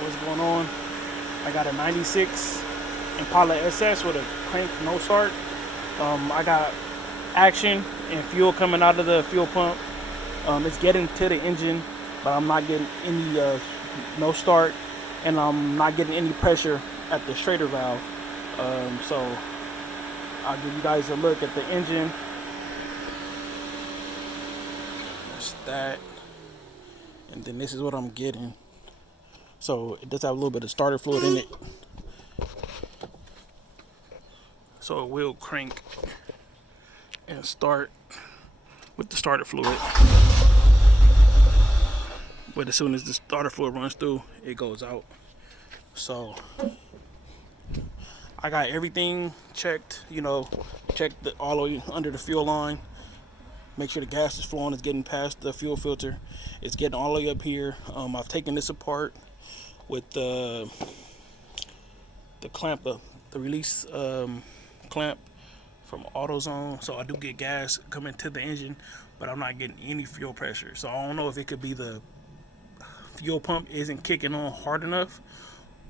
What's going on? I got a 96 Impala SS with a crank no start. I got action and fuel coming out of the fuel pump. It's getting to the engine, but I'm not getting any no start, and I'm not getting any pressure at the Schrader valve. So I'll give you guys a look at the engine. That's that, and then this is what I'm getting. So it does have a little bit of starter fluid in it. So it will crank and start with the starter fluid. But as soon as the starter fluid runs through, it goes out. So I got everything checked, check all the way under the fuel line. Make sure the gas is flowing, it's getting past the fuel filter. It's getting all the way up here. I've taken this apart with the clamp, the release clamp from AutoZone. So I do get gas coming to the engine, but I'm not getting any fuel pressure. So I don't know if it could be the fuel pump isn't kicking on hard enough,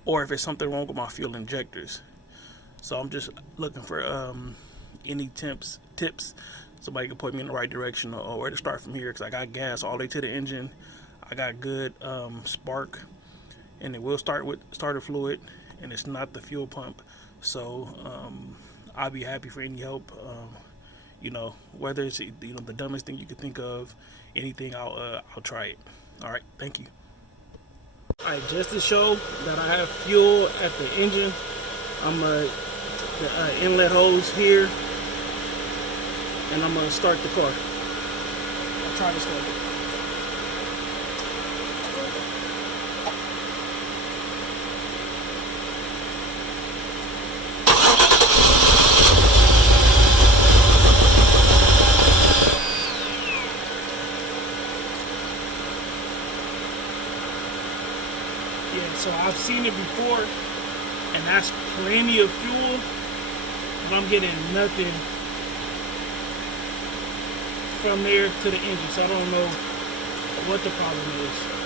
or if it's something wrong with my fuel injectors. So I'm just looking for any tips. Somebody can point me in the right direction or where to start from here, because I got gas all the way to the engine. I got good spark, and it will start with starter fluid, and it's not the fuel pump. So I'll be happy for any help. Whether it's the dumbest thing you could think of, anything, I'll try it. All right, thank you. All right, just to show that I have fuel at the engine, I'm the inlet hose here, and I'm gonna start the car. I'll try to start it. Yeah, so I've seen it before, and that's plenty of fuel, but I'm getting nothing from there to the engine, so I don't know what the problem is.